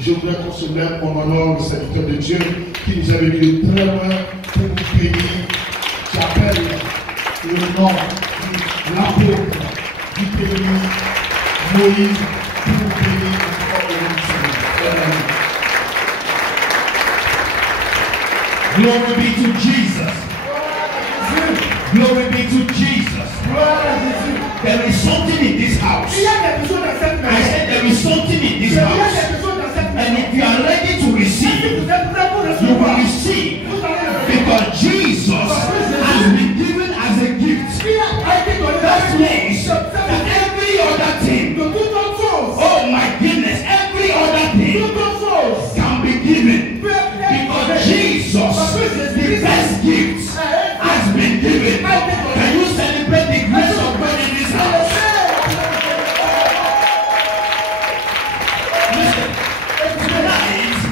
Je voudrais qu'on se lève en honore le serviteur de Dieu qui nous avait mis de très loin pour vous bénir. J'appelle le nom de l'apôtre du pays Moïse pour vous bénir encore le nom du Seigneur. Glory be to Jesus. Glory be to Jesus. There is something in this house. I said there is something in this house. And if you are ready to receive, you will receive. Because Jesus has been given as a gift. That means that every other thing, oh my goodness, every other thing can be given. Because Jesus, the best gift, has been given. Can you celebrate the grace of God in this house? Listen, tonight is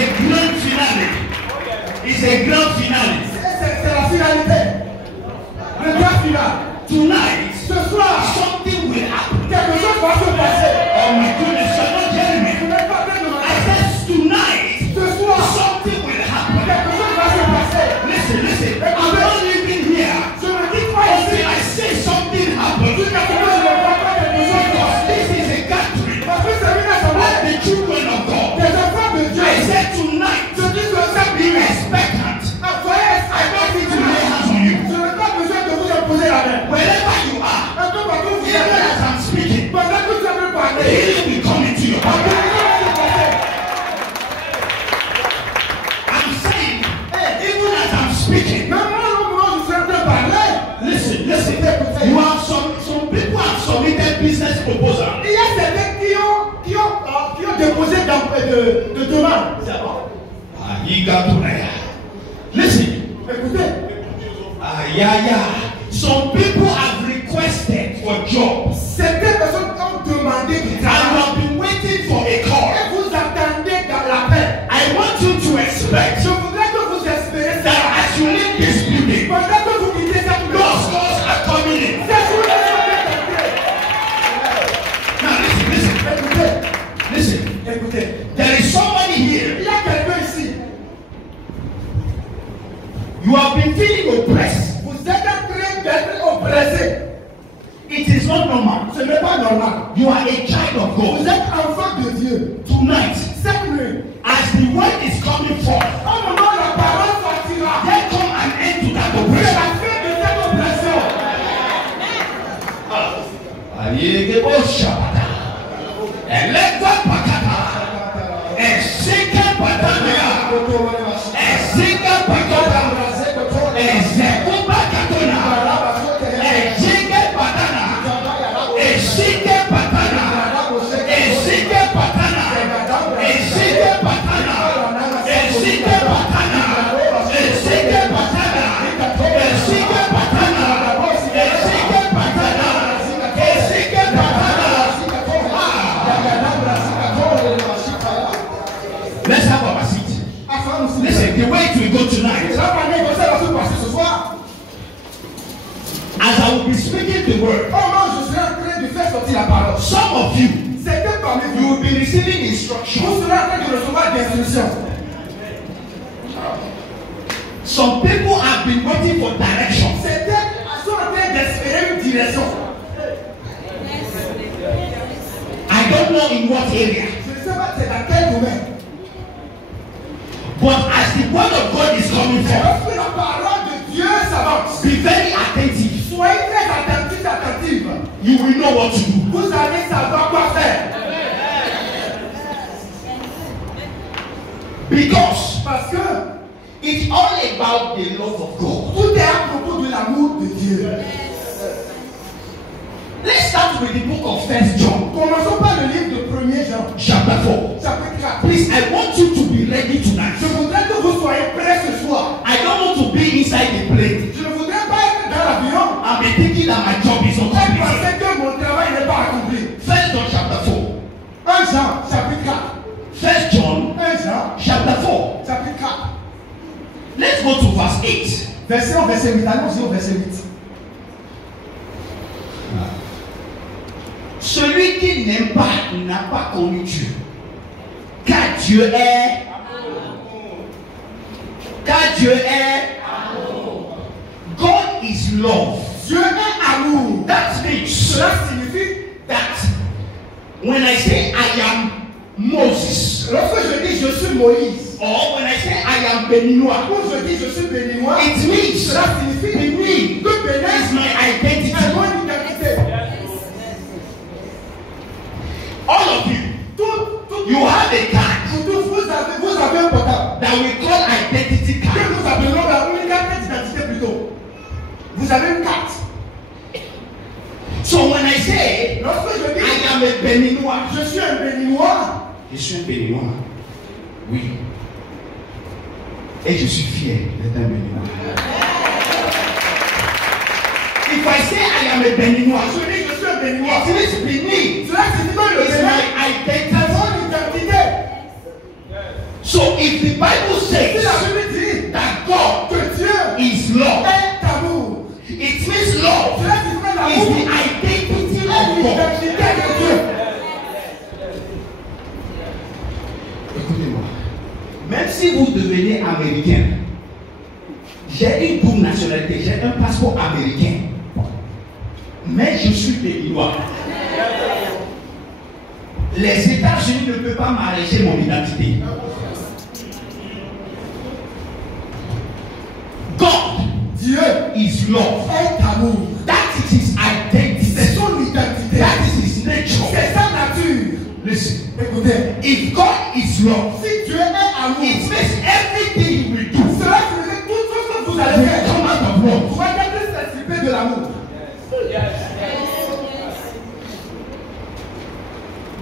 a grand finale. It's a grand finale. C'est la finalité. Le grand final. Tonight, ce soir, something will happen. Quelque chose va se passer. Oh my goodness, you're not hearing me. I said tonight, ce soir, something will happen. Quelque chose va se passer. Listen. I'm not living here. Je ne dis pas Until I say something happens. Because this is a gathering of the children of God. I said tonight, be expectant. I don't need to lay hands on you. Wherever you are, even as I'm speaking, healing will come into your body. I'm saying, even as I'm speaking, listen. You have some people have submitted business proposal. Il y a certains qui ont déposé de demande. Listen. Écoutez. Some people have requested for jobs. Certaines personnes ont demandé du And travail. you have been waiting for a call. Et vous attendez dans l'appel. I want you to expect Je voudrais que vous espérez that as you leave this building, Pendant que vous quittez cette maison, those doors are coming in. c'est sur les Now listen. Écoutez. There is somebody here. Il y a quelqu'un ici. You have been feeling oppressed. Vous êtes en train d'être oppressé. It is not normal. Ce n'est pas normal. You are a child of Vous God. êtes enfant de Dieu. Tonight, Cette nuit, as the word is coming forth, au moment où la parole sortira, there come an end to that c'est oppression. la fin de cette oppression. Let's have our seat. Listen, the way it will go tonight, as I will be speaking the word, some of you, you will be receiving instructions. Some people have been waiting for direction. I don't know in what area. But as the word of God is coming forth, be very attentive. You will know what to do. Vous allez savoir quoi faire. Because Parce que it's all about the love of God. tout est à propos de l'amour de Dieu. Let's start with the book of 1 John. Commençons par le livre de 1er Jean. Chapter 4. Chapitre 4. Please, I want you to be ready tonight. Je voudrais que vous soyez prêts ce soir. I don't want to be inside the plane Je ne voudrais pas être dans l'avion and be thinking that my job is et not penser completed. que mon travail n'est pas accompli. 1 John chapter 4. 1 Jean, chapitre 4. 1 John 1 Jean, chapter 4. chapitre 4. Let's go to verse 8. Verset 1, verset 8. Allons-y au verset 8. Celui qui n'aime pas n'a pas connu Dieu. Dieu est. Car Dieu est. God is love. Dieu est amour. That means Cela signifie that when I say I am Moses, lorsque je dis je suis Moïse, or when I say I am Béninois, ou je dis je suis béninois, it means cela signifie Béni que Bénin is my identity. est mon identité. All of you, you have a card Vous avez un portable that we call identity que card. nous appelons une carte d'identité plutôt. Vous avez une carte. So when I say Lorsque je dis I am a Béninois, je suis un béninois, je suis un Béninois. Oui. Et je suis fier d'être un Béninois. If I say I am a Béninois, je dis je suis un béninois. it means Béni Cela signifie que le is Bénin my est identity. mon identité. So if the Bible Si says la Bible dit that God que Dieu is love, est amour, it means love cela signifie que is l'amour the identity est of God. l'identité de Dieu. Écoutez-moi. Même si vous devenez américain, j'ai une double nationalité, j'ai un passeport américain, mais je suis béninois. Les États-Unis ne peuvent pas m'arracher mon identité. God Dieu is love. est amour. That is his identity. C'est son identité. That is his nature. C'est sa nature. Listen. Écoutez, If God is love, si Dieu est amour, it means everything he will do cela signifie que tout ce que vous allez will faire, come out of love. vous allez être s'inspirer de l'amour.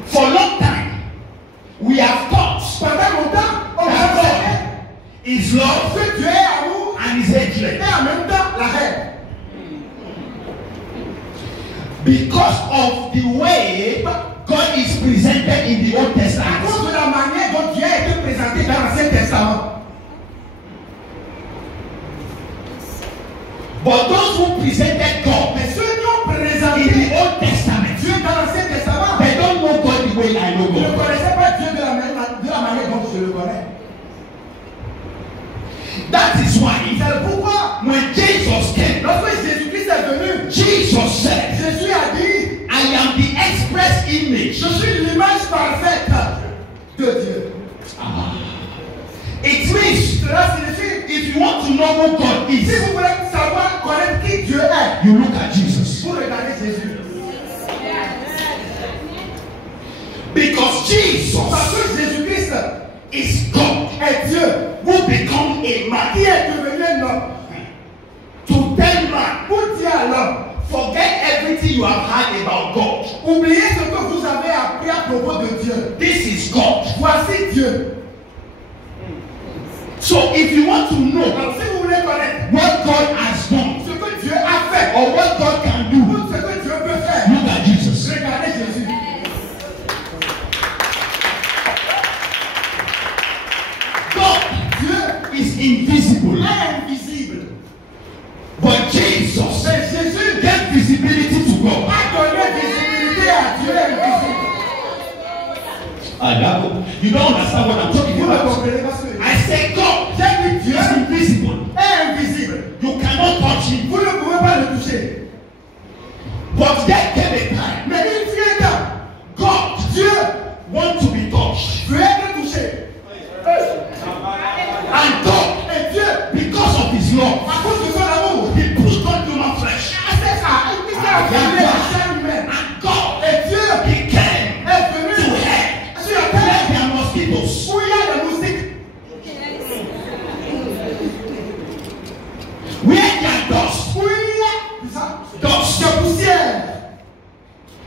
For a long time, we have thought Pendant longtemps, on a that pensé God is love que Dieu est amour and is hatred. et en même temps la haine. Because of the way God is presented in the Old À Testament. cause de la manière dont Dieu a été présenté dans l'Ancien Testament. But those who presented God Mais ceux qui ont in présenté the Old Testament, Dieu dans l'Ancien Testament, they don't know God the way I know ils ne God. connaissaient pas Dieu de la manière dont je le connais. That is why C'est pourquoi, when Jesus came, lorsque Jésus-Christ est venu, Jesus said, Jésus a dit, I am the express image. je suis l'image parfaite de Dieu. It means Cela signifie, if you want to know who God si is, vous voulez savoir, connaître qui Dieu est, you look at Jesus. vous regardez Jésus. Because Jesus Parce que Jésus-Christ is God est Dieu, who become a man qui est devenu un homme, to tell man, pour dire à l'homme, forget everything you have heard about God. oubliez ce que vous avez appris à propos de Dieu. This is God. Voici Dieu. So if you want to know Alors si vous voulez connaître what God has done ce que Dieu a fait, or what God can do, ou ce que Dieu peut faire, look at Jesus. regardez Jésus. God Dieu is invisible, est invisible. but Jesus Mais Jésus gave visibility to God. a donné visibilité à Dieu invisible. You don't understand what I'm talking Vous ne about. comprenez pas ce que je dis. I said God J'ai dit Dieu is invisible. est invisible. You cannot touch him. Vous ne pouvez pas le toucher. But there came a time Mais il fut un temps, God Dieu wants to be touched. veut être touché. And God, Et Dieu, because of his love, à cause de son amour, he put on human flesh. il s'est envoyé la chair humaine. And God, Et Dieu he came est venu to hell sur la where terre there are mosquitoes. où il y a des moustiques. Where there are dust. Où il y a Dust. de poussière.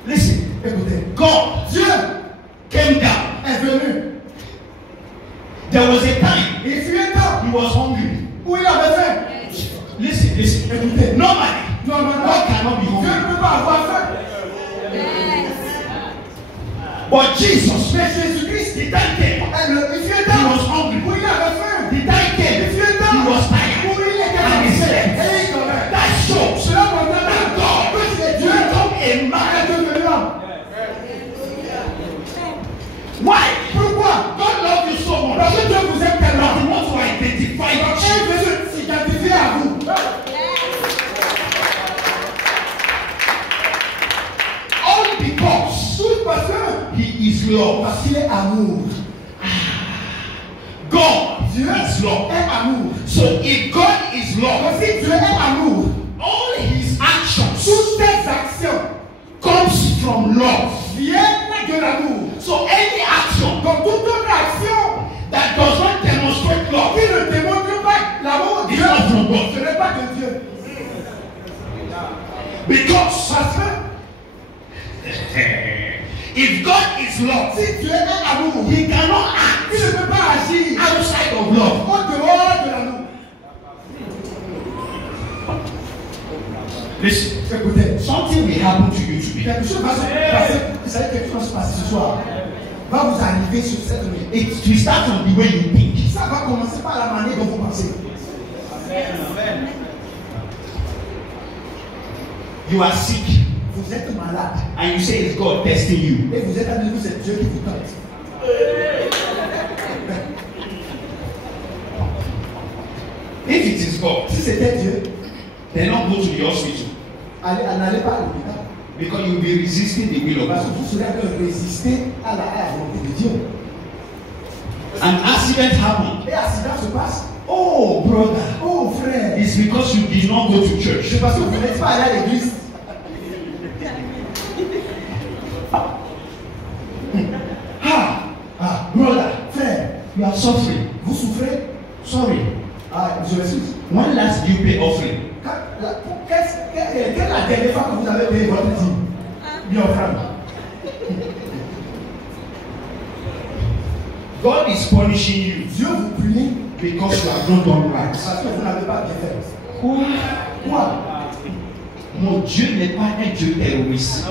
Listen, Écoutez, God Dieu came down. est venu. There was a time Il fut un temps he was hungry. où il avait faim. Listen. Écoutez, Normally, normalement, God cannot be Dieu hungry. ne peut pas avoir faim. But Jesus, Mais Jésus-Christ, the time came, il fut un he temps was hungry. où il avait faim. The time Il came, fut un he temps was où tired. il était And he fatigué. slept. Et il dormait. That shows Cela montre that que God c'est Dieu become a est man. devenu homme. Why? Pourquoi? God loved you amour. God Dieu is love. est amour. So if God is love, Donc si Dieu est amour, all his actions toutes tes actions comes from love. viennent de l'amour. So any action Donc toute autre action that does not demonstrate love qui ne démontre pas l'amour de is Dieu, not from God. ce n'est pas de Dieu. Because Parce que if God is love, si Dieu est amour, he cannot act il ne peut pas agir outside of love. au dehors de l'amour. Listen, Écoutez, something will happen to you today. quelque chose va se passer. Vous savez, quelque chose va se passer ce soir. Va vous arriver sur cette nuit. It will start from the way you think. Ça va commencer par la manière dont vous pensez. You are sick Vous êtes malade. and you say it's God testing you. Et vous êtes à nouveau, c'est Dieu qui vous tente. If it is God, Si c'était Dieu, then don't go to the hospital n'allez pas à l'hôpital. because you will be resisting the will of Parce que God. vous serez en train de résister à la volonté de Dieu. An accident happened. Et accident se passe. Oh, brother, Oh frère, it's because you did not go to church. c'est parce que vous n'êtes pas allé à l'église. Ah, Brother, frère, you are suffering. vous souffrez. Sorry. Ah, je m'excuse. When last did you pay offering? Quelle est la dernière fois que vous avez payé votre dîme? Bien offrande. God is punishing you Dieu vous punit because you have not done right. parce que vous n'avez pas bien fait. Quoi? Quoi? Mon Dieu n'est pas un Dieu terroriste.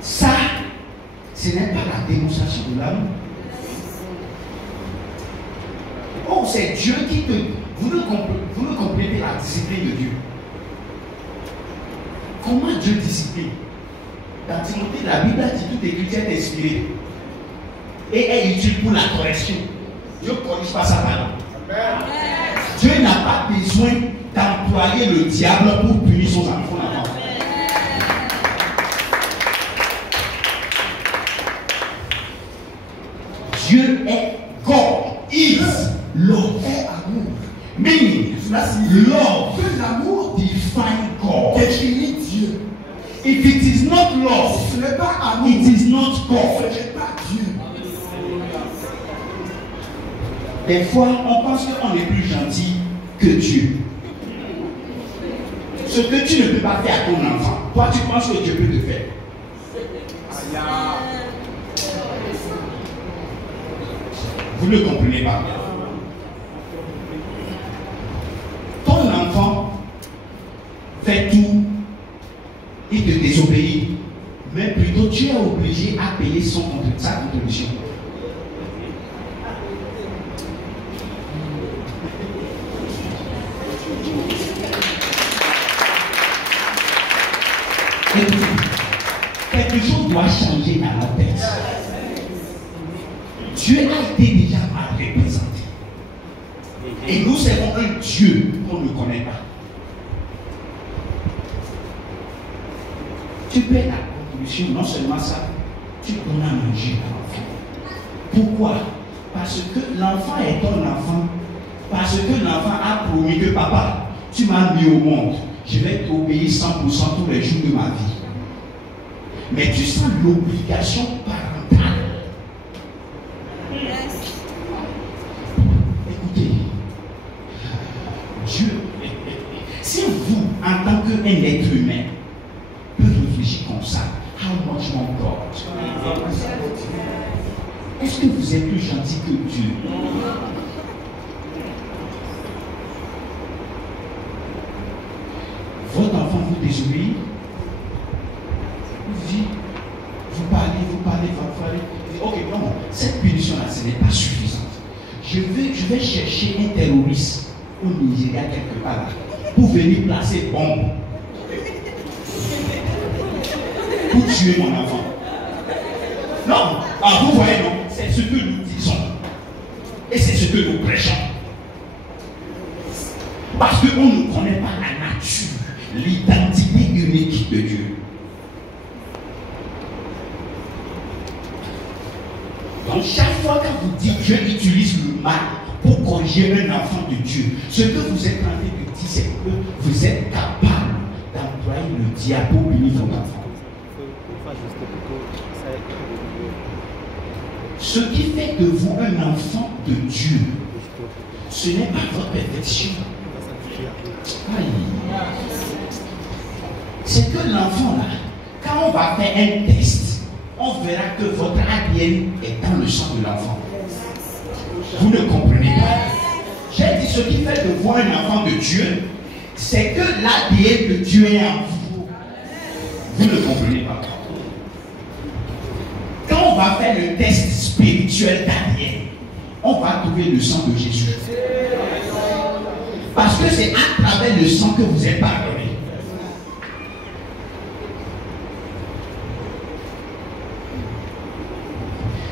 Ça, ce n'est pas la démonstration de l'amour. Oh, c'est Dieu qui te... Vous ne comprenez la discipline de Dieu. Comment Dieu discipline? Dans Timothée, la Bible a dit toute écriture est inspirée et est utile pour la correction. Dieu ne corrige pas sa parole. Dieu n'a pas besoin d'employer le diable pour punir son enfant. Dieu est God, is love. Est amour. Meaning, Cela signifie love que l'amour define God. définit Dieu. If it is not love, Ce n'est pas amour. it is not Ce God. n'est pas Dieu. Des fois, on pense qu'on est plus gentil que Dieu. Ce que tu ne peux pas faire à ton enfant, toi tu penses que Dieu peut te faire. Vous ne comprenez pas. Ton enfant fait tout, il te désobéit, mais plutôt tu es obligé à payer sa contribution. Quelque chose doit changer dans la tête. Dieu a été déjà mal représenté. Et nous servons un Dieu qu'on ne connaît pas. Tu paies la contribution, non seulement ça, tu donnes à manger à l'enfant. Pourquoi? Parce que l'enfant est ton enfant. Parce que l'enfant a promis que papa, tu m'as mis au monde. Je vais t'obéir 100% tous les jours de ma vie. Mais tu sens l'obligation parentale. Écoutez, Dieu, si vous, en tant qu'un être humain, peut réfléchir comme ça, how much more God? Est-ce que vous êtes plus gentil que Dieu? Votre enfant vous désobéit. Vous dites, vous parlez. Ok, non, cette punition-là, ce n'est pas suffisante. Je vais chercher un terroriste au Nigeria quelque part là, pour venir placer bombe. Pour tuer mon enfant. Non, vous voyez, non, c'est ce que nous disons. Et c'est ce que nous prêchons. Parce qu'on ne connaît pas la nature l'identité unique de Dieu. Donc chaque fois que vous dites Dieu utilise le mal pour corriger un enfant de Dieu, ce que vous êtes en train de dire, c'est que vous êtes capable d'employer le diable pour punir votre enfant. Ce qui fait de vous un enfant de Dieu, ce n'est pas votre perfection. C'est que l'enfant là, quand on va faire un test, on verra que votre ADN est dans le sang de l'enfant. Vous ne comprenez pas. J'ai dit ce qui fait de vous un enfant de Dieu, c'est que l'ADN de Dieu est en vous. Vous ne comprenez pas. Quand on va faire le test spirituel d'ADN, on va trouver le sang de Jésus. Parce que c'est à travers le sang que vous êtes pardonné.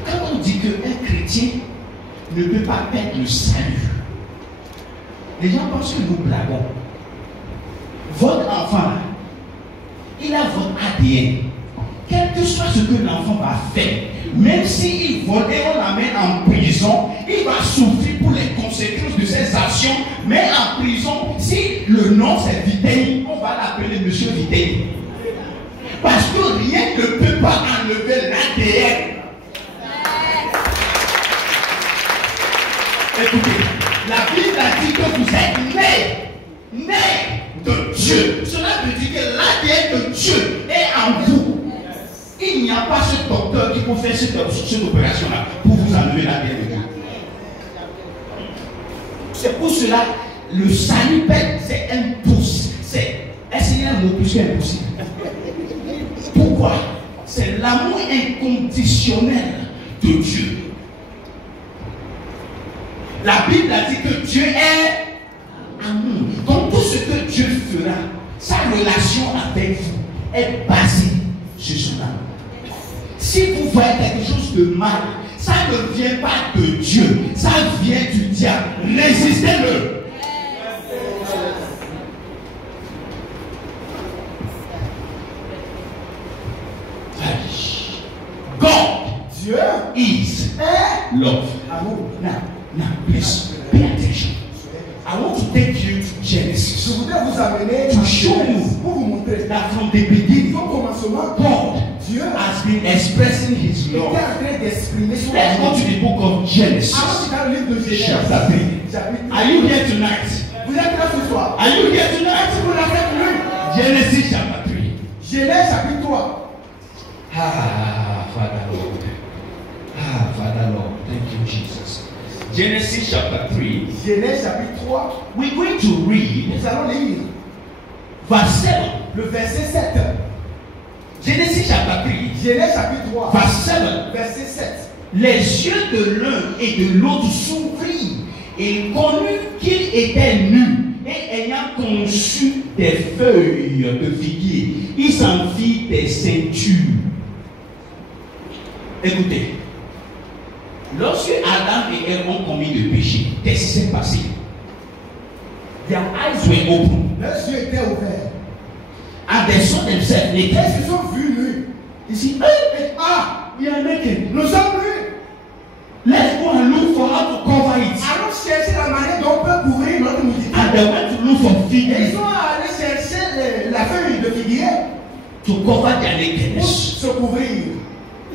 Quand on dit qu'un chrétien ne peut pas perdre le salut, les gens pensent que nous blaguons. Votre enfant, il a votre ADN. Quel que soit ce que l'enfant va faire, même s'il vole et on l'amène en prison, il va souffrir pour les conséquences de ses actions. Mais en prison, si le nom c'est Vitei, on va l'appeler Monsieur Vitei. Parce que rien ne peut pas enlever l'ADN. Écoutez, la Bible a dit que vous êtes nés de Dieu. Cela veut dire que l'ADN de Dieu est en vous. Il n'y a pas ce docteur qui peut faire cette opération-là pour vous enlever l'ADN de Dieu. C'est pour cela le salut, c'est un pouce. C'est un mot plus qu'impossible. Pourquoi? C'est l'amour inconditionnel de Dieu. La Bible a dit que Dieu est amour. Donc tout ce que Dieu fera, sa relation avec vous est basée sur son amour. Si vous voyez quelque chose de mal, ça ne vient pas de Dieu, ça vient du diable. Résistez-le. God, Dieu is love. Now, please pay attention. I want to take you to Genesis. Je voudrais vous amener to show you pour vous montrer that from the beginning, au commencement, God Dieu has been expressing His était en love. train d'exprimer son Let's go to the book of Genesis, Allons dans le livre de Genèse, chapter 3. chapitre 3. Are you here tonight? Vous êtes là ce soir. Are you here tonight? Vous l'avez lu. Genesis chapter 3. Genèse chapitre 3. Ah, Father Lord. Ah, Father Lord. Thank you, Jesus. Genesis chapter 3. Genèse chapitre 3. We're going to read Nous allons lire verse 7. le verset 7. Genesis chapter 3. Genèse chapitre 3. Verse 7. Verset 7. Les yeux de l'un et de l'autre s'ouvrirent et connut qu'il était nu, et ayant conçu des feuilles de figuier, il s'en fit des ceintures. Écoutez, lorsque Adam et Ève ont commis le péché, qu'est-ce qui s'est passé? Their eyes were open. Leurs yeux étaient ouverts. And they saw themselves naked. Ils se sont vus nus. Ici, we are naked. Nous sommes nus. Let's go and look for how to cover it. Allons chercher la manière dont on peut couvrir notre nudité. And they went to look for fig Et ils leaves sont allés chercher la feuille de figuier to cover their pour nakedness. se couvrir.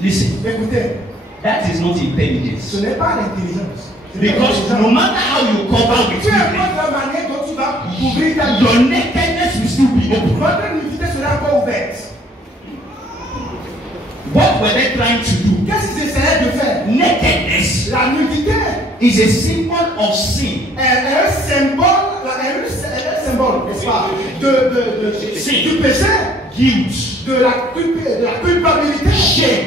Listen, Écoutez, that is not ce intelligence. n'est pas l'intelligence. Because no matter how you cover with Peu fig importe la manière dont tu vas couvrir ta leaves, your nakedness will still be open. votre nudité sera encore ouverte. What were they trying to do? Qu'est-ce qu'ils essayaient de faire? Nakedness La nudité is a symbol of sin. est un symbole, n'est-ce pas, du péché, Guilt, de la culpabilité, shame,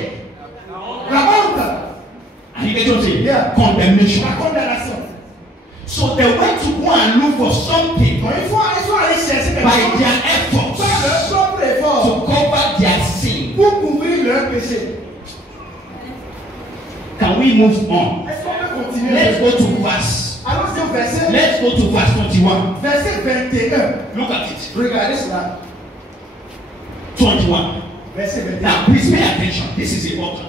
la honte, and you get what I'm saying? Yeah. Condemnation. la condamnation. So they went to go and look for something Donc ils sont allés chercher quelque by chose their efforts par leur propre to effort cover their sin. pour couvrir leur péché. Can we move on? Est-ce qu'on peut continuer? Let's go to verse. Allons-y au verset. Let's go to verse 21. Verset 21. Look at it. Regardez cela. 21. Verset 21. Now, please pay attention. This is important.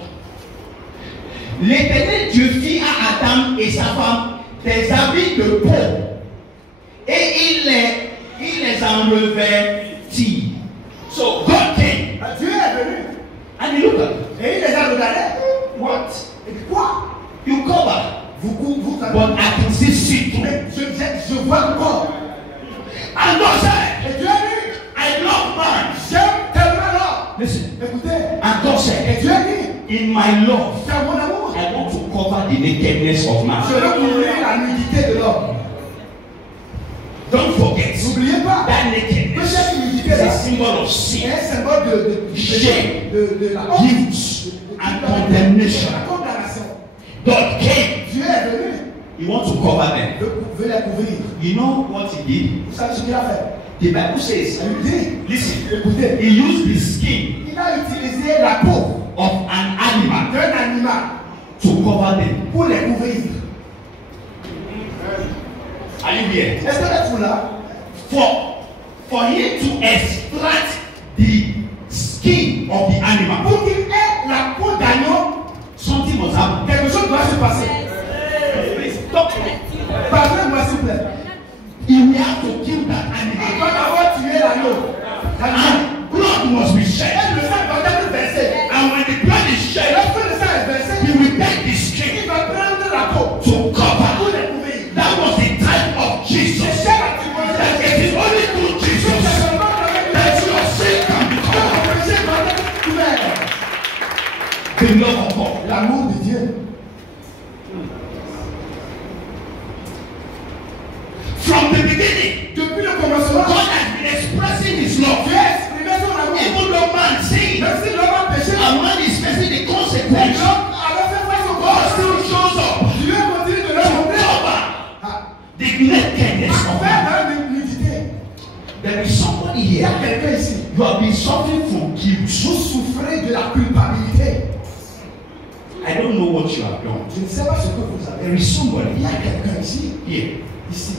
L'Éternel Dieu fit à Adam et sa femme des habits de peau et il les enrevêtit. So God came. Dieu est venu. And he looked at it. Et il les a regardés. What? Et puis quoi? You cover. Vous But I can still see through. Mais je vois encore. And God said, Et Dieu a dit, I love man. j'aime tellement l'homme. Listen. Écoutez. And God Et said, Dieu a dit, in my love, c'est mon amour. I want to cover the nakedness of man. Je veux couvrir la nudité de l'homme. Don't forget, N'oubliez pas. that nakedness Cette nudité is a là, symbol of c'est sin, un symbole shame, de la honte, guilt, and condemnation. la condamnation. God came. Dieu est venu. He wants to cover them. Veut les couvrir. You know what he did? Vous savez ce qu'il a fait? The Bible says, Il dit, listen, écoutez, he used the skin il a utilisé la peau of an animal d'un animal to cover them. pour les couvrir. Are you here? Est-ce que êtes-vous là? For him to extract the skin of the animal, Pour qu'il ait la peau d'agneau, something must happen. quelque chose doit se passer. Please stop me. Parlez-moi s'il vous plaît. He will have to kill that Il animal. doit d'abord tuer l'agneau. And blood must be Et shed. le sang doit être versé. And when the blood is Et shed, lorsque le sang est versé, he will take the skin il va prendre la peau to pour cover. les couvrir. That was the type of Jesus. C'est la typologie. That it is only through Jesus that your sin can be covered. The love of God. L'amour de Dieu. From the beginning, Depuis le commencement, God has been expressing His love. Dieu a exprimé son amour. Even though man sinned, Même si l'homme a péché, a man is facing the mais consequence. l'homme avait fait face au God corps. still shows up Dieu continue de le to montrer. cover Ah, the nakedness of faire man. dans l'humilité. There is somebody Il y a here. quelqu'un ici. You have been suffering from guilt. Vous souffrez de la culpabilité. I don't know what you have done. Je ne sais pas ce que vous avez. There is somebody Il y a quelqu'un ici. here, Ici.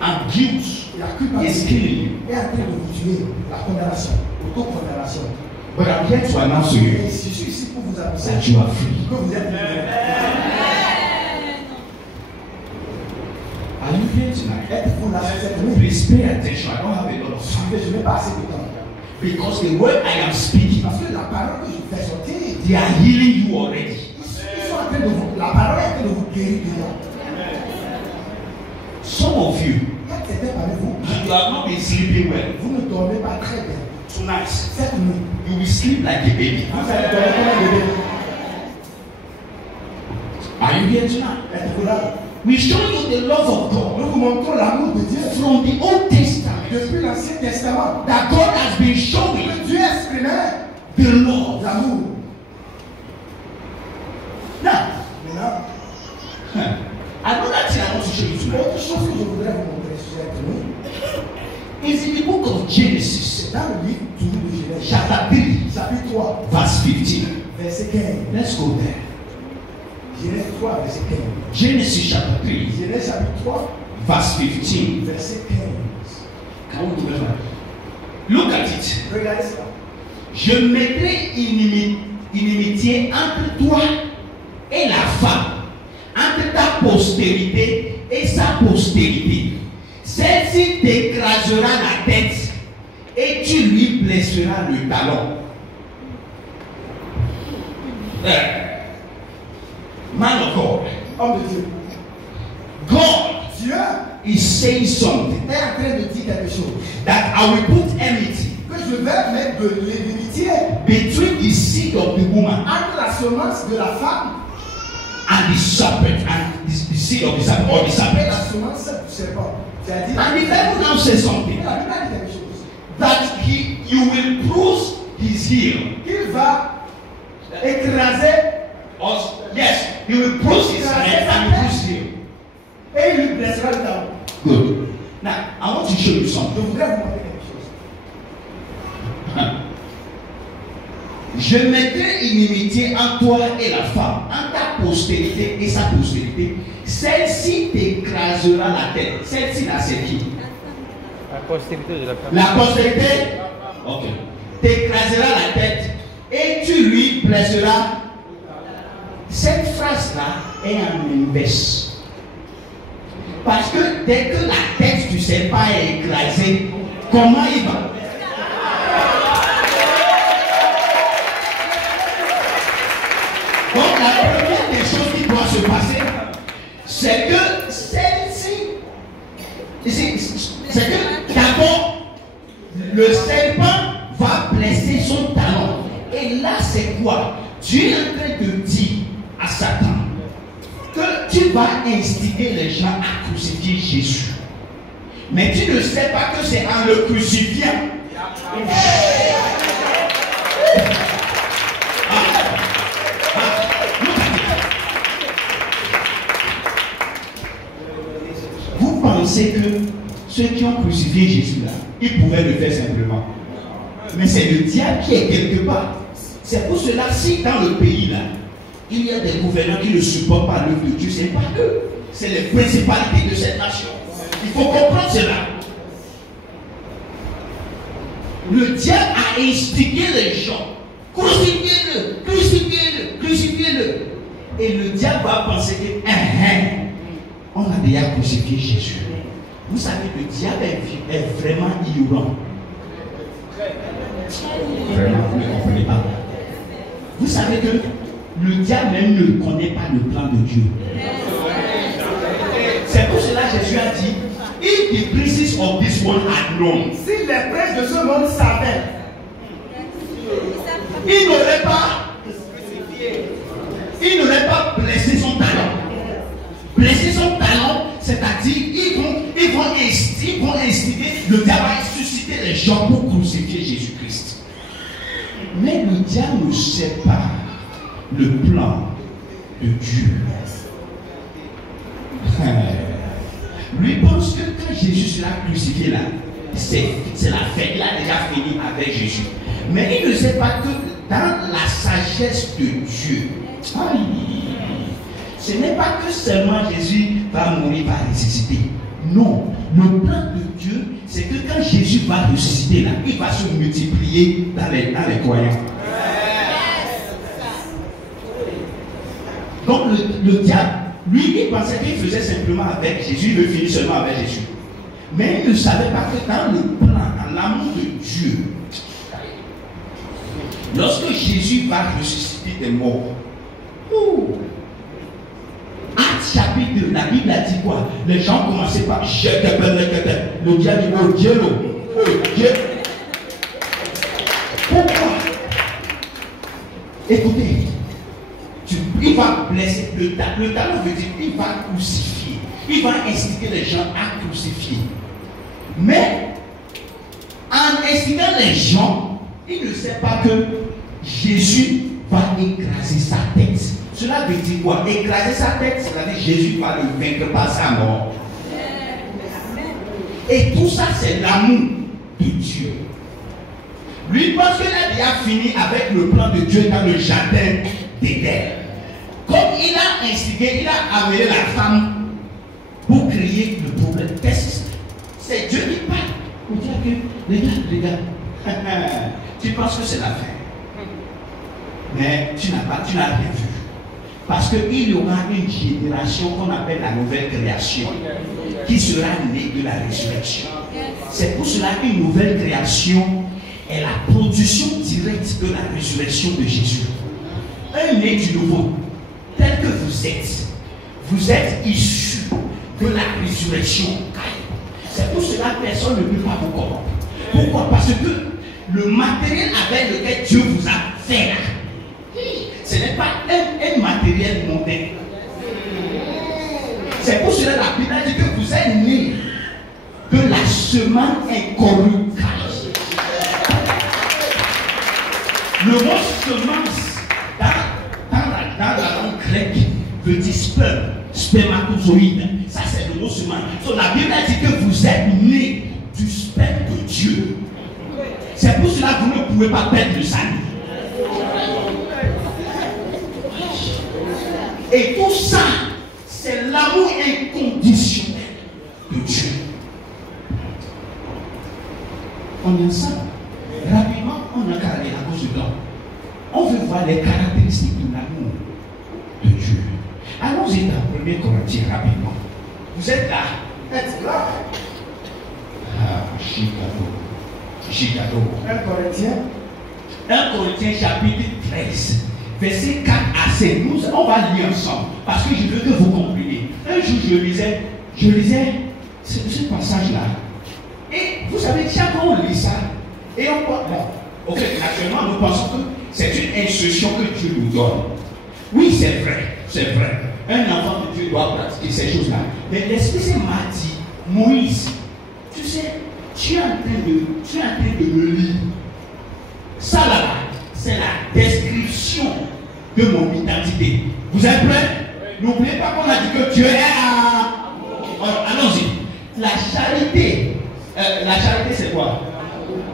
and guilt La is culpabilité killing you. est en train de vous tuer. La condamnation. Autocondamnation. But I'm here to announce to Et you je suis ici pour vous annoncer that you are free. que vous êtes libérés. Are you here tonight? Êtes-vous là sur cette nuit? Please pay attention. I don't have a lot of time. Je n'ai pas assez de temps. Because the word I am speaking, Parce que la parole que je fais sortir, they are healing you already. ils sont en train de vous, la parole est en train de vous guérir déjà. Some of you, Quand c'était parmi vous, you have not been sleeping well. vous ne dormez pas très bien. Tonight, Cette nuit, you will sleep like a baby. vous allez dormir comme un bébé. Are you here tonight? Êtes-vous là? We show you the love of God Nous vous montrons l'amour de Dieu from the Old Testament depuis l'Ancien Testament. that God has been showing Que Dieu exprimait the love. l'amour. Now, Maintenant, another thing I want to show you tonight autre chose que je voudrais vous montrer sur cette nuit, is in the book of Genesis, c'est dans le livre toujours de Genèse, chapter 3, chapitre 3, verse 15. verset 15. Let's go there. Genèse 3, verset 15. Genesis chapter 3, Genèse chapitre 3, verse 15. verset 15. Can we go there? Look at it. Regardez ça. Je mettrai inimitié entre toi et la femme, entre ta postérité et sa postérité. Celle-ci t'écrasera la tête et tu lui blesseras le talon. Man of God, Homme de Dieu. God Dieu is saying something est en train de dire quelque chose. that I will put enmity Que je vais mettre de l'inimitié between the seed of the woman entre la semence de la femme and the serpent, and the seed of the serpent, or the et serpent. la semence du serpent. C'est-à-dire, And the Bible now says something la Bible a dit quelque chose. that you will bruise his heel. Il va écraser Yes, he will bruise his head and bruise his heel. et il lui blessera le talon. Good. Now, I want to show you Je something. voudrais vous montrer quelque chose. Je mettrai inimitié entre toi et la femme, entre ta postérité et sa postérité, celle-ci t'écrasera la tête. Celle-ci là, c'est qui? La postérité de la femme. La postérité, ok, t'écrasera la tête et tu lui blesseras. Cette phrase-là est en inverse. Parce que dès que la tête du serpent est écrasée, comment il va? Donc la première des choses qui doit se passer, c'est que celle-ci, c'est que d'abord, le serpent va blesser son talon. Et là, c'est quoi? Tu es en train de dire à Satan que tu vas inciter les gens à crucifier Jésus. Mais tu ne sais pas que c'est en le crucifiant. Vous pensez que ceux qui ont crucifié Jésus là, ils pouvaient le faire simplement. Mais c'est le diable qui est quelque part. C'est pour cela, si dans le pays là, il y a des gouvernants qui ne supportent pas l'œuvre de Dieu, ce n'est pas eux, c'est les principalités de cette nation. Il faut comprendre cela. Le diable a instigé les gens. Crucifiez-le, crucifiez-le, crucifiez-le. Et le diable va penser que on a déjà crucifié Jésus. Vous savez, le diable est vraiment ignorant. Vraiment, vous ne comprenez pas. Vous savez que le diable même ne connaît pas le plan de Dieu. C'est pour cela que Jésus a dit, if the princes of this world had known, Si les princes de ce monde savaient, il n'aurait pas blessé son talon. Blesser son talon, c'est-à-dire ils vont instiguer, le diable va susciter les gens pour crucifier Jésus-Christ. Mais le diable ne sait pas le plan de Dieu. Lui pense que quand Jésus sera crucifié là, c'est la fête, il a déjà fini avec Jésus. Mais il ne sait pas que dans la sagesse de Dieu, ce n'est pas que seulement Jésus va mourir, va ressusciter. Non, le plan de Dieu, c'est que quand Jésus va ressusciter là, il va se multiplier dans les croyants. Donc le diable, lui, il pensait qu'il faisait simplement avec Jésus, il veut finir seulement avec Jésus. Mais il ne savait pas que dans le plan, dans l'amour de Dieu, lorsque Jésus va ressusciter des morts, Acte chapitre 2, la Bible a dit quoi? Les gens commençaient par le diable dit, oh Dieu, oh Dieu. Pourquoi? Écoutez, il va blesser le talon. Le talon veut dire il va crucifier. Il va inciter les gens à crucifier. Mais en incitant les gens, il ne sait pas que Jésus va écraser sa tête. Cela veut dire quoi? Écraser sa tête, c'est-à-dire Jésus va le vaincre par sa mort. Et tout ça, c'est l'amour de Dieu. Lui pense qu'il a déjà fini avec le plan de Dieu dans le jardin d'Éden. Comme il a instigé, il a amené la femme pour créer le problème. C'est Dieu qui parle. Pour dire que, regarde, tu penses que c'est la fin. Mais tu n'as rien vu. Parce qu'il y aura une génération qu'on appelle la nouvelle création qui sera née de la résurrection. C'est pour cela qu'une nouvelle création est la production directe de la résurrection de Jésus. Un né du nouveau, tel que vous êtes issu de la résurrection. C'est pour cela que personne ne peut pas vous corrompre. Pourquoi? Parce que le matériel avec lequel Dieu vous a fait là, ce n'est pas un matériel mondain. C'est pour cela que la Bible dit que vous êtes nés de la semence incorruptible. Le mot semence dans la langue grecque veut dire sperme, spermatozoïde. Ça c'est le mot semence. Donc la Bible dit que vous êtes nés du sperme de Dieu. C'est pour cela que vous ne pouvez pas perdre le salut. Et tout ça, c'est l'amour inconditionnel de Dieu. On est ensemble. Rapidement, on a carré à cause de l'homme. On veut voir les caractéristiques de l'amour de Dieu. Allons-y dans 1 Corinthiens rapidement. Vous êtes là? Êtes là? Ah, Chicago. 1 Corinthiens. 1 Corinthiens chapitre 13, verset 4 à 7. On va lire ensemble parce que je veux que vous compreniez. Un jour, je lisais ce passage-là. Et vous savez, chaque fois on lit ça, et on voit, bon, ok, naturellement, nous pensons que c'est une instruction que Dieu nous donne. Oui, c'est vrai, c'est vrai. Un enfant de Dieu doit pratiquer ces choses-là. Mais l'Esprit Saint m'a dit, Moïse, tu sais, tu es en train de me lire. Ça là, c'est la description de mon identité. Vous êtes prêts? N'oubliez pas qu'on a dit que Dieu est à... Allons-y. La charité c'est quoi?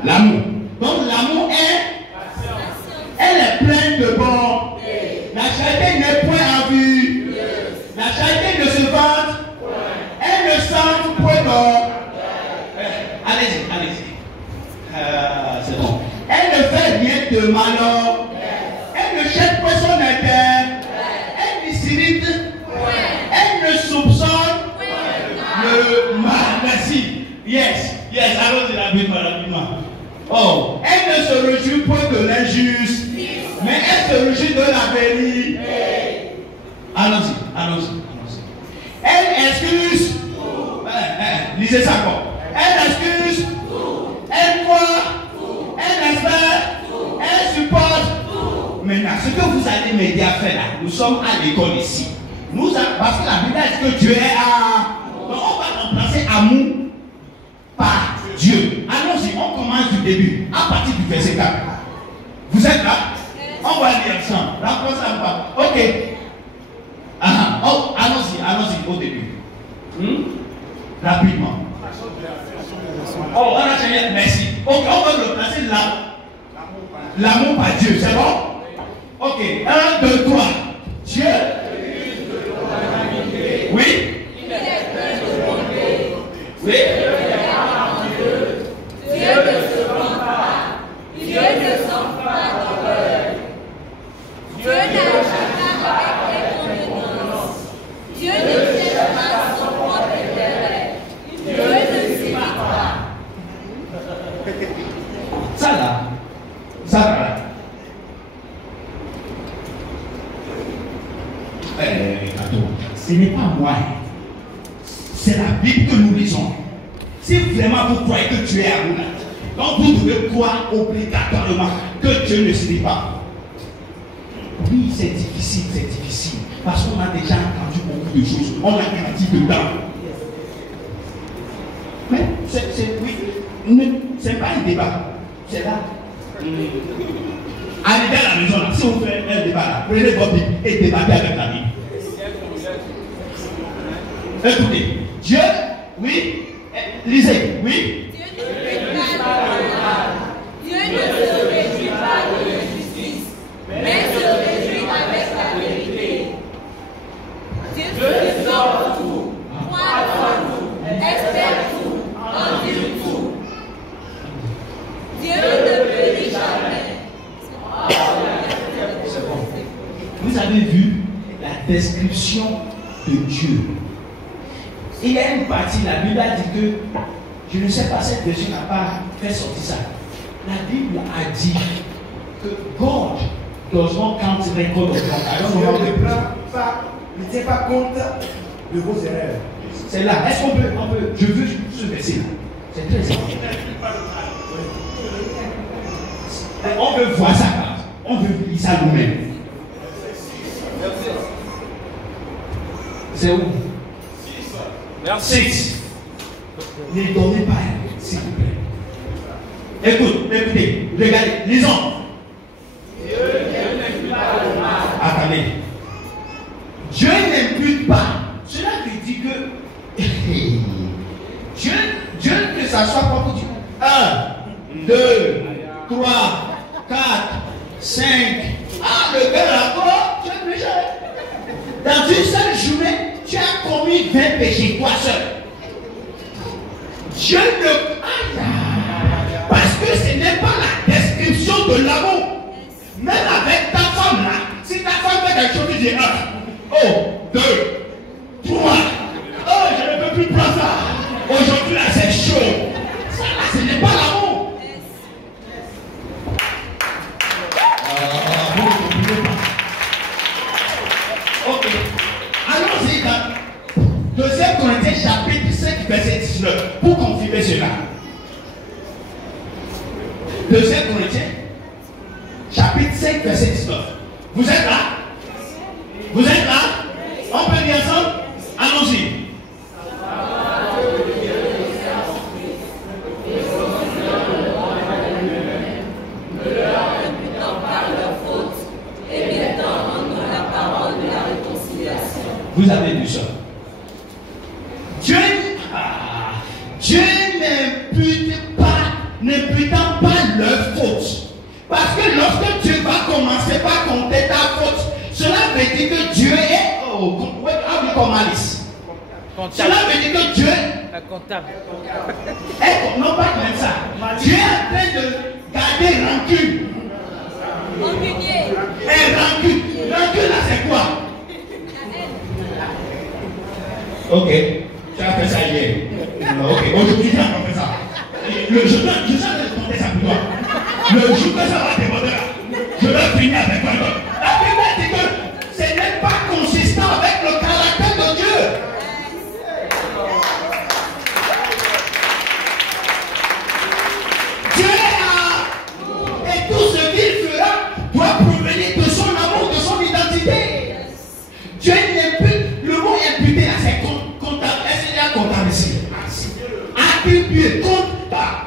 L'amour. Donc l'amour elle est pleine de bon. La charité n'est point en vue. La charité ne se vante. Elle ne sent point bon. Allez-y. C'est bon. Elle ne fait rien de malheur. Elle ne jette pas son intérêt. Elle dissimule. Elle ne soupçonne le mal. Merci. Yes, allons-y rapidement. Oh, elle ne se réjouit point de l'injuste, mais elle se réjouit de la vérité. Allons-y. Elle excuse. Lisez ça encore. Elle excuse. Elle croit. Elle espère. Elle supporte. Maintenant, ce que vous allez m'aider à faire là, nous sommes à l'école ici. Parce que la Bible dit que Dieu est à. Donc on va remplacer amour par Dieu. Allons-y, on commence du début, à partir du verset 4. Vous êtes là? On va lire ensemble. Rapproche ça pas. Ok. Oh, allons-y au début. Rapidement. Oh, on a changé. Merci. Ok, on va replacer l'amour par Dieu. C'est bon? Ok. 1, 2, 3. Dieu. Oui. Oui. Dieu ne se vante pas. Dieu ne sent pas d'orgueil. Dieu n'agit pas avec incompétence. Dieu ne cherche pas son propre intérêt. Dieu ne s'irrite pas. Ça là. Ce n'est pas moi. C'est la Bible que nous lisons. Si vraiment vous croyez que Dieu est à vous là, donc vous devez croire obligatoirement que Dieu ne se dit pas. Oui, c'est difficile. Parce qu'on a déjà entendu beaucoup de choses. On a grandi dedans. Mais c'est pas un débat. C'est là. Arrivez à la maison là, si on fait un débat là, prenez votre Bible et débattez avec la Bible. Écoutez, Dieu, oui, lisez, oui. Dieu ne fait pas de mal. Dieu ne se réjouit pas de l'injustice, mais se réjouit avec la vérité. Dieu se sort tout, croit en tout, espère tout, endure tout. Dieu ne périt jamais. C'est bon. Vous avez vu la description de Dieu. Il y a une partie, la Bible a dit que, je ne sais pas, cette version n'a pas fait sortir ça. La Bible a dit que God does not count record of wrong. Ne tient pas compte de vos erreurs. C'est là. Est-ce qu'on peut, je veux ce verset-là. C'est très important. On veut voir ça. On veut lire ça nous-mêmes. C'est où? 6. Ne donnez pas, s'il vous plaît. Écoutez, regardez, lisons. Dieu n'impute pas le mal. Attendez. Dieu n'impute pas. Cela veut dire que Dieu que ça soit pas pour Dieu. 1, 2, 3, 4, 5. Ah, le gars là, oh, tu es méchant. Dans une seule journée, tu as commis 20 péchés, toi seul. Dieu ne... Parce que ce n'est pas la description de l'amour. Même avec ta femme là, si ta femme fait quelque chose, tu dis 1, 2, 3. Oh, je ne peux plus prendre ça. Aujourd'hui là, c'est chaud. Ça là, ce n'est pas l'amour. Vous ne comprenez pas. Ok. Allons-y dans 2 Corinthiens chapitre 5, verset 19. Pour confirmer cela. 2 Corinthiens chapitre 5, verset 19. Vous êtes là? Vous êtes là? On peut lire ensemble? Allons-y. Vous avez vu ça? Dieu n'imputant pas leur faute. Parce que lorsque Dieu va commencer par compter ta faute, cela veut dire que Dieu est comme Alice. Cela veut dire que Dieu comptable. Non pas comme ça. Dieu est en train de garder rancune. Rancunier. Rancune. Rancune là c'est quoi? Ok. Tu as fait ça hier. Ok. Aujourd'hui tu as fait ça. Je vais demander ça pour toi. Le jour que ça va demander là, je vais finir avec toi. La Bible dit que ce n'est pas consistant avec le caractère de Dieu. Dieu et tout ce qu'il fera doit provenir de son amour, de son identité. Dieu n'impute, le mot imputé là c'est comptable. Est-ce qu'il y a comptable ici? Attribué, compte.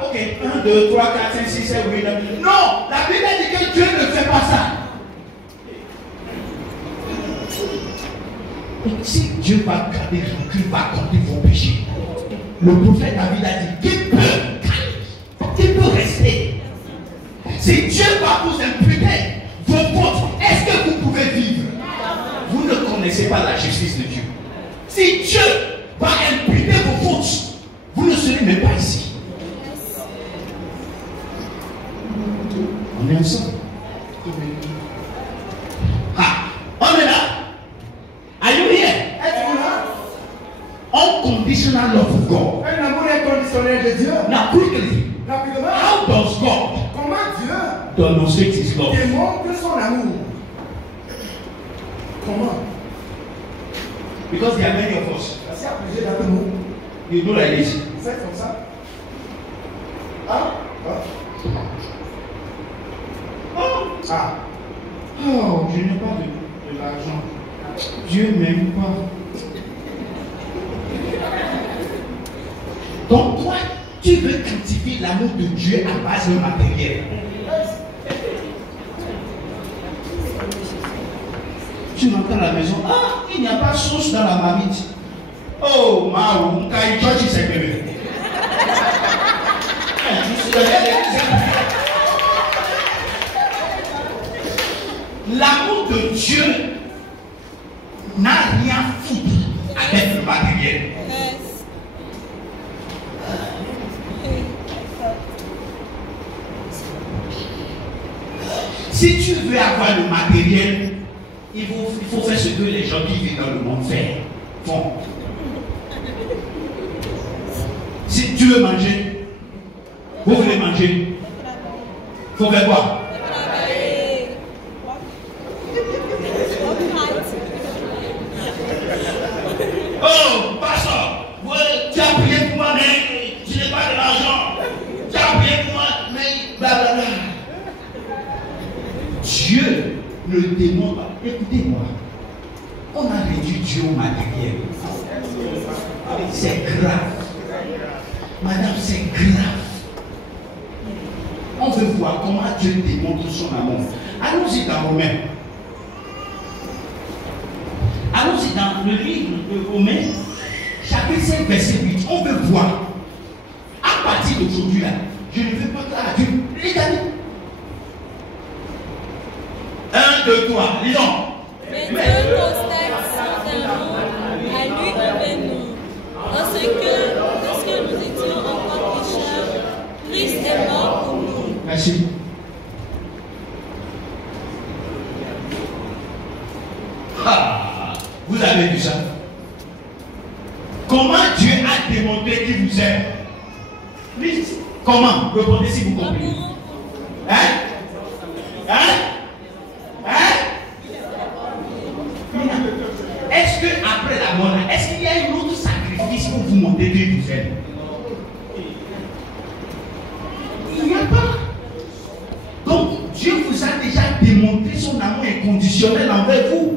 Ok, 1, 2, 3, 4, 5, 6, 7, 8, 9. Non, la Bible dit que Dieu ne fait pas ça. Donc, si Dieu va garder rancune, va compter vos péchés, le prophète David a dit qu'il peut rester. Si Dieu va vous imputer vos fautes, est-ce que vous pouvez vivre? Vous ne connaissez pas la justice de Dieu. Si Dieu va imputer vos fautes, vous ne serez même pas ici. On est ensemble. On est là. Are you here? Êtes-vous là? Unconditional love of God. Un amour inconditionnel de Dieu. Now quickly, Rapidement. how does God Comment Dieu demonstrate his love? démontre son amour? Comment? Because there are many of us. Parce qu'il y a plusieurs d'entre nous. You do like this. Faites comme ça. Ah. Oh, je n'ai pas de l'argent. Dieu ne m'aime pas. Donc toi, tu veux quantifier l'amour de Dieu à base de matériel. Tu m'entends à la maison. Ah, il n'y a pas de sauce dans la marmite. Oh, Mao, tu sais bébé. L'amour de Dieu n'a rien à foutre avec le matériel. Si tu veux avoir le matériel, il faut faire ce que les gens qui vivent dans le monde font. Si tu veux manger, vous voulez manger, il faut faire quoi? Oh, pasteur, tu as prié pour moi, mais tu n'as pas de l'argent. Tu as prié pour moi, mais blablabla. Dieu ne demande pas. Écoutez-moi, on a réduit Dieu au matériel. C'est grave. Madame, c'est grave. On veut voir comment Dieu démontre son amour. Allons-y dans Romains. Allons-y dans le livre de Romains, chapitre 5, verset 8. On veut voir. À partir d'aujourd'hui, là, je ne veux pas que Dieu. Regardez. 1, 2, 3. Lisons. Mais Dieu constate Merci. Ah, vous avez vu ça? Comment Dieu a démontré qu'il vous aime? Comment? Répondez si vous comprenez. Hein? Est-ce que après la mort, est-ce qu'il y a un autre sacrifice pour vous montrer qu'il vous aime? Il n'y a pas. Donc Dieu vous a déjà démontré son amour inconditionnel envers vous.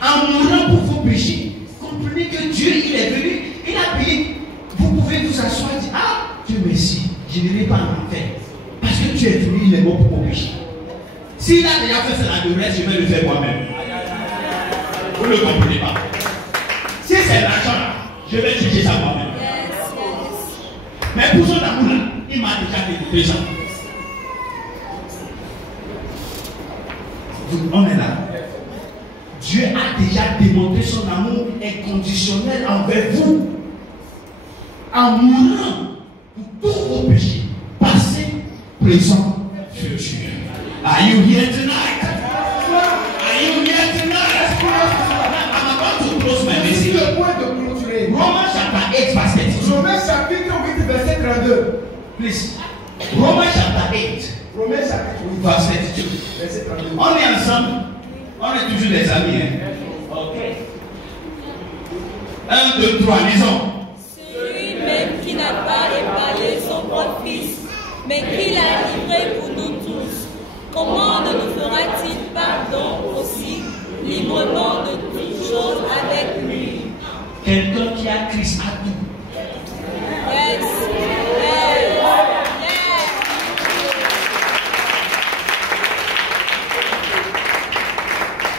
En mourant pour vos péchés, comprenez que Dieu, il est venu, il a payé. Vous pouvez vous asseoir et dire, ah, Dieu merci, je n'irai pas en enfer. Parce que Dieu est venu, il est mort pour vos péchés. S'il a déjà fait cela de reste, je vais le faire moi-même. Vous ne comprenez pas. Si c'est l'argent là, je vais chercher ça moi-même. Mais pour son amour là, il m'a déjà délivré ça. On est là. Dieu a déjà démontré son amour inconditionnel envers vous. En mourant pour tous vos péchés, passé, présent, futur. Are you here tonight? Are you here tonight? I'm about to close my message. Le point de clôturer. Romans chapter 8, verset 32. Romains chapitre 8, verset 32. Please. Romans chapter 8. Romains chapitre 8, verset 32. verset 32. On est ensemble. On est toujours des amis. Hein? Ok. 1, 2, 3, lisons. Celui-même qui n'a pas épargné son propre fils, mais qui l'a livré pour nous tous, comment ne nous fera-t-il pas donc aussi librement de toutes choses avec lui? Quelqu'un qui a Christ a tout. Yes.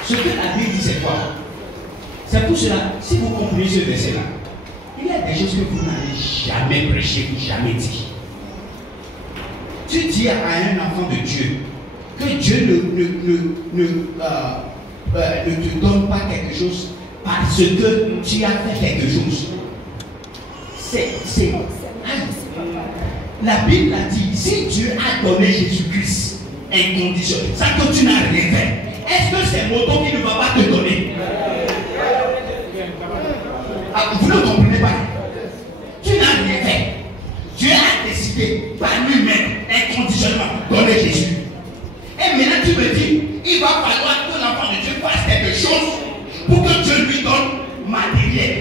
Ce que la Bible dit, c'est quoi? C'est pour cela, si vous comprenez ce verset-là, il y a des choses que vous n'avez jamais prêché, jamais dit. Tu dis à un enfant de Dieu que Dieu ne te donne pas quelque chose parce que tu as fait quelque chose. La Bible a dit, si Dieu a donné Jésus-Christ inconditionnel, ça que tu n'as rien fait, est-ce que c'est Moto qui ne va pas te donner? Vous ne comprenez pas. Tu n'as rien fait. Dieu a décidé par lui-même inconditionnellement donner Jésus. Et maintenant tu me dis, il va falloir que l'enfant de Dieu fasse quelque chose pour que Dieu lui donne matériel.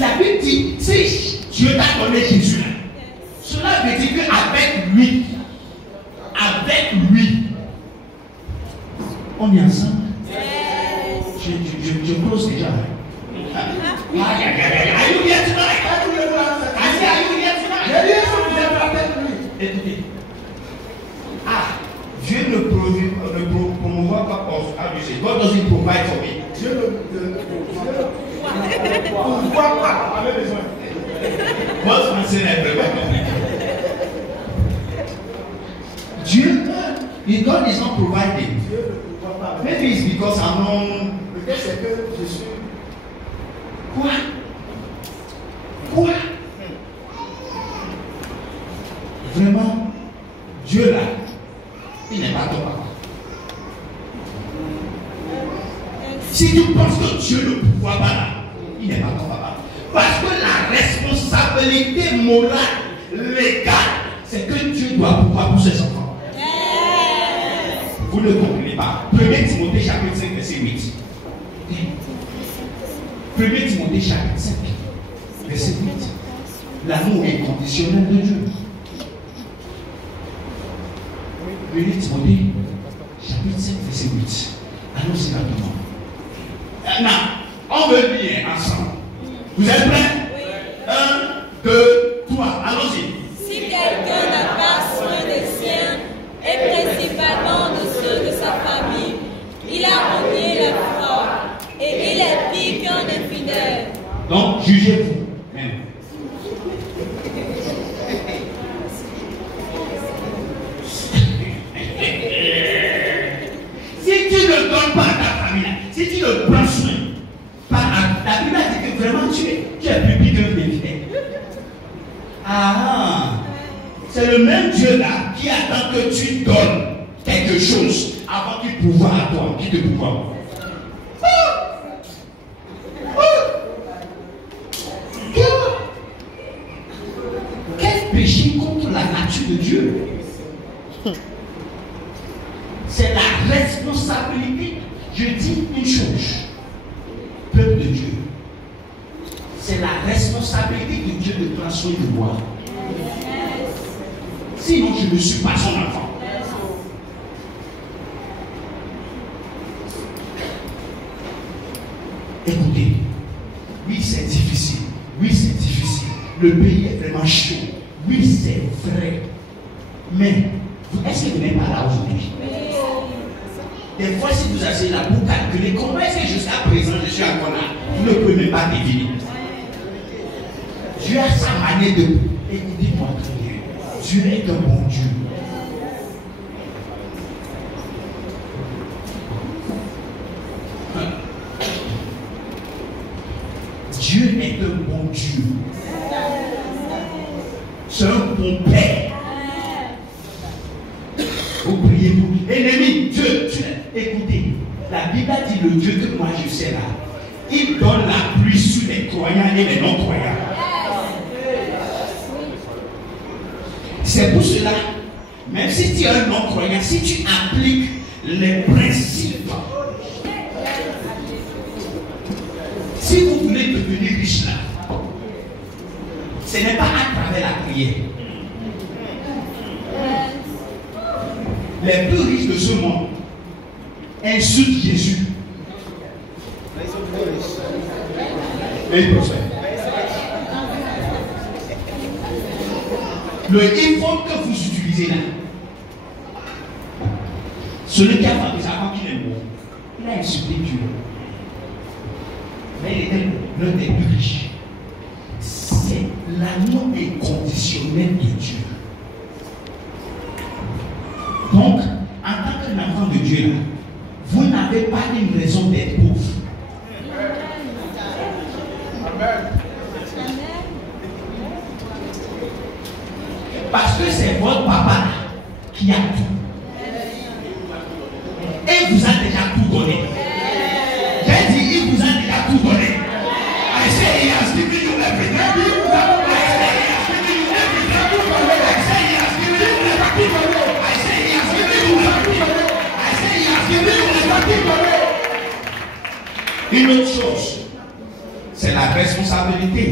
La Bible dit, si Dieu t'a donné Jésus, cela veut dire qu'avec lui, on est ensemble. Je close déjà. Are you here tonight? I say, are you here tonight? Écoutez. Dieu ne promouvoit pas pour abuser. God doesn't provide for me. Dieu ne pourvoit pas. On avait besoin. What's my sin everywhere? Dieu, God is not providing. Dieu ne pourvoit pas. Maybe it's because I'm not. Peut-être c'est que je suis. Quoi? Vraiment, Dieu là, il n'est pas ton papa. Si tu penses que Dieu ne pourvoit pas là, il n'est pas ton papa. Parce que la responsabilité morale, légale, c'est que Dieu doit pouvoir pour ses enfants. Vous ne comprenez pas. 1 Timothée chapitre 5, verset 8. 1 Timothée chapitre 5, verset 8. L'amour est conditionnel de Dieu. 1 Timothée chapitre 5, verset 8. Allons-y rapidement. Maintenant, on veut lire ensemble. Vous êtes prêts? 1, 2, 3. Allons-y. Si quelqu'un n'a pas soin des siens, et principalement de ceux de sa famille, il a renié la foi, et il est pire qu'un infidèle. Donc, jugez-vous. Si tu ne donnes pas à ta famille, si tu ne prends soin, la Bible a dit que vraiment Ah, c'est le même Dieu là qui attend que tu donnes quelque chose avant qu'il pourvoie à toi, qui te pourvoie. Quel péché contre la nature de Dieu? C'est la responsabilité. Je dis une chose, peuple de Dieu, c'est la responsabilité de Dieu de prendre soin de moi. Sinon, je ne suis pas son enfant. Écoutez, oui, c'est difficile. Oui, c'est difficile. Le pays est vraiment chaud. Oui, c'est vrai. Mais, est-ce que vous n'êtes pas là aujourd'hui? Des fois, si vous asseyez là pour calculer comment est-ce que jusqu'à présent je suis encore là, vous ne pouvez même pas deviner. Dieu a sa manière de. Écoutez-moi très bien. Dieu est un bon Dieu. Dieu est un bon Dieu. C'est un bon Père. Vous priez pour ennemi, Dieu, écoutez, la Bible a dit le Dieu que moi je sais là, il donne la pluie sur les croyants et les non-croyants. C'est pour cela, même si tu es un non-croyant, si tu appliques les principes, si vous voulez devenir riche là, ce n'est pas à travers la prière. Les plus riches de ce monde insultent Jésus. Et ils prospèrent. Le iPhone que vous utilisez là, celui qui a fabriqué ça avant qu'il est mort, il a insulté Dieu. Mais il était l'un des plus riches. C'est l'amour inconditionnel de Dieu. Donc, en tant qu'un enfant de Dieu, là, vous n'avez pas une raison d'être pauvre. Amen. Parce que c'est votre papa qui a tout. Et vous a déjà tout donné. J'ai dit, il vous a déjà tout donné. I say he has given you everything. I say he has given you everything. I say he has given you everything. I say he has given you everything. I say he has given you everything. Une autre chose, c'est la responsabilité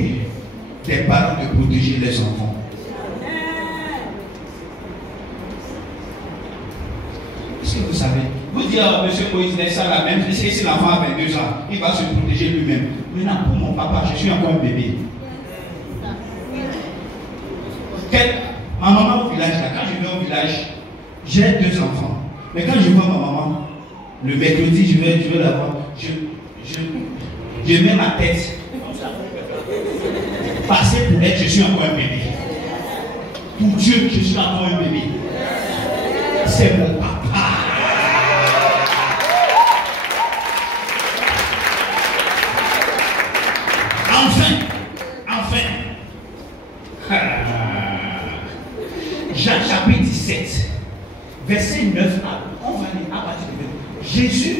des parents de protéger les enfants. Est-ce que vous savez? Vous dites, oh, monsieur Moïse, c'est ça la même. Si l'enfant a 22 ans, il va se protéger lui-même. Maintenant, pour mon papa, je suis encore un bébé. Ma maman au village, là, quand je vais au village, j'ai 2 enfants. Mais quand je vois ma maman, le mercredi, je vais la voir. Je mets ma tête. Passer pour être, je suis encore un bébé. Pour Dieu, je suis encore un bébé. C'est mon papa. Enfin. Jean chapitre 17, verset 9, on va lire à partir de 9. Jésus,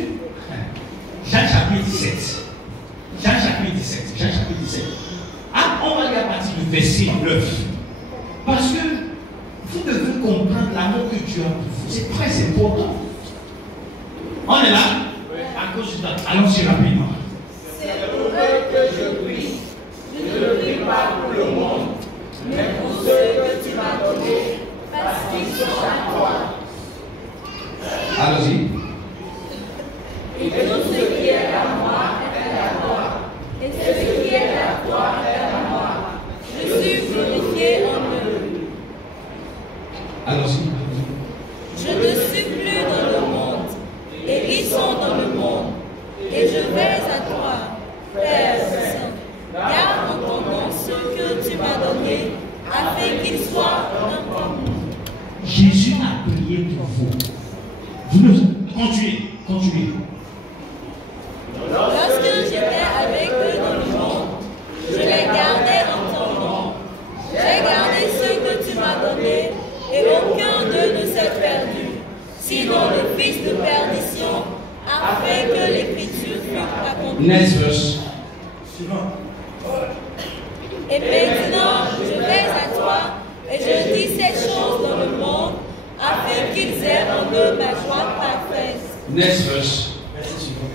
Jean chapitre 17. Ah, on va lire à partir du verset 9. Parce que vous devez comprendre l'amour que Dieu a pour vous. C'est très important. On est là? À cause de ça. Allons-y rapidement. C'est pour eux que je prie. Je ne prie pas pour le monde, mais pour ceux que tu m'as donnés, parce qu'ils sont à toi. Allons-y. Et tout ce qui est à moi est à toi. Et ce qui est à toi est à moi. Je suis glorifié en eux. Allons-y. Je ne suis plus dans le monde, et ils sont dans le monde. Et je vais à toi, Père Saint. Garde en ton nom ceux que tu m'as donnés, afin qu'ils soient un comme nous. Jésus a prié pour vous. Vous nous continuez. Lorsque j'étais avec eux dans le monde, je les gardais en ton nom. J'ai gardé Et maintenant, je vais à toi et je dis ces choses dans le monde afin qu'ils aient en eux ma joie parfaite. Next verse.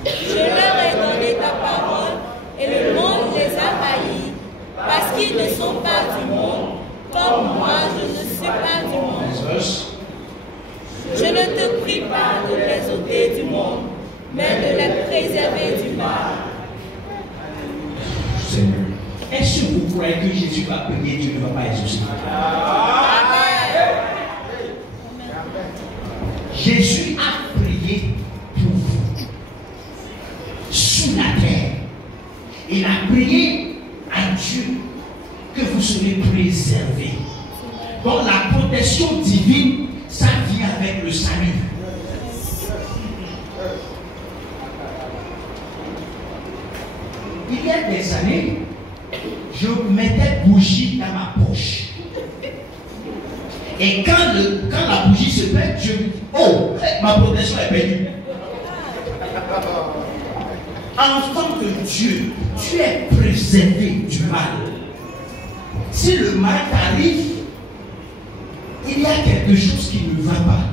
Je leur ai donné ta parole et le monde les a haïs parce qu'ils ne sont pas du monde comme moi je ne suis pas du monde. Next verse. Je ne te prie pas de les ôter du monde, mais de les préserver du mal. Seigneur, est-ce que vous croyez que Jésus va prier, Dieu ne va pas exaucer? Jésus a prié pour vous sous la terre. Il a prié à Dieu que vous serez préservés. Donc la protection divine, ça vient avec le salut. Il y a des années, je mettais bougie dans ma poche. Et quand la bougie se perd, je dis, oh, ma protection est perdue. Enfant de Dieu, tu es préservé du mal. Si le mal t'arrive, il y a quelque chose qui ne va pas.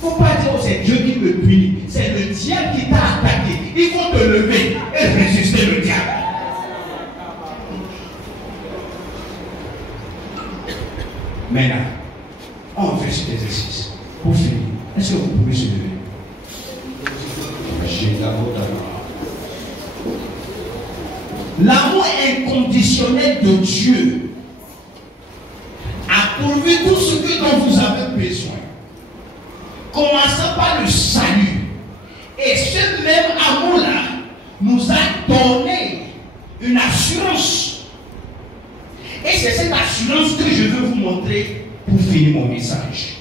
Il ne faut pas dire, oh, c'est Dieu qui me punit. C'est le diable qui t'a attaqué. Il faut te lever et résister le diable. Maintenant, on fait cet exercice. Pour finir, est-ce que vous pouvez se lever? L'amour inconditionnel de Dieu a pourvu tout ce dont vous avez besoin. Commençons par le salut. Et ce même amour-là nous a donné une assurance. Et c'est cette assurance que je veux vous montrer pour finir mon message.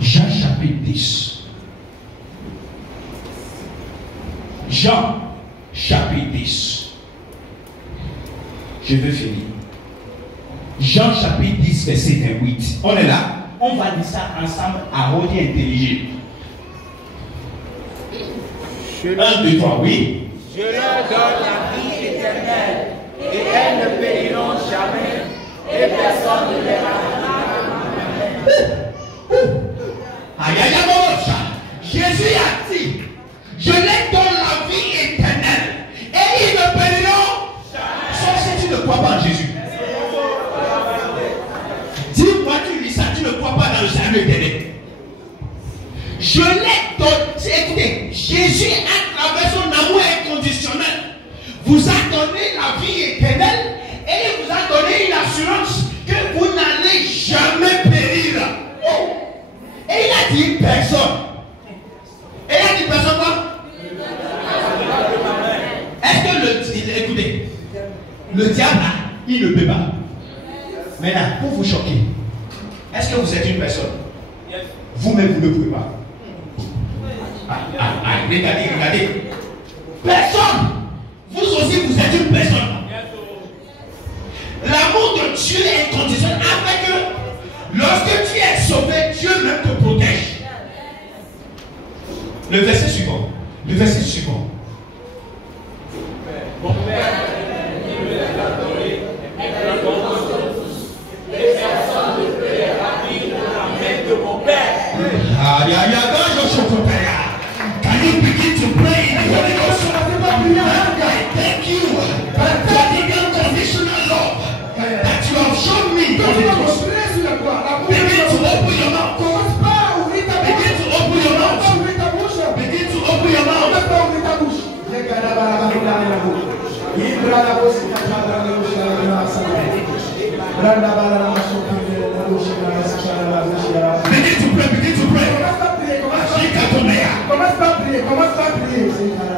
Jean chapitre 10. Jean chapitre 10. Je veux finir. Jean chapitre 10, verset 28. On est là. On va dire ça ensemble à haute et intelligible. 1, 2, 3, oui. Je leur donne la vie éternelle, et elles ne périront jamais, et personne ne les ramènera. Aïe, aïe, aïe, Jésus a dit, je leur donne la vie éternelle, et ils ne périront sauf si tu ne crois pas en Jésus. Dis-moi, tu lis ça, tu ne crois pas dans le salut éternel. Je les donne. Écoutez, Jésus, à travers son amour inconditionnel, vous a donné la vie éternelle et il vous a donné une assurance que vous n'allez jamais périr. Oh. Et il a dit personne. Et il a dit personne quoi? Est-ce que écoutez, le diable, il ne peut pas. Maintenant, pour vous choquer, est-ce que vous êtes une personne? Vous-même, vous ne pouvez pas. Regardez. Personne. Vous aussi, vous êtes une personne. L'amour de Dieu est conditionnel avec eux. Lorsque tu es sauvé, Dieu même te protège. Le verset suivant. Mon Père, qui me les a donnés, est bon de tous. Et personne ne peut les ravir de la main de mon Père. Can you begin to pray in the Holy Ghost? Thank you for the unconditional love that you have shown me. Begin to open your mouth. Begin to open your mouth. Begin to open your mouth. Begin to pray. Commence pas à prier.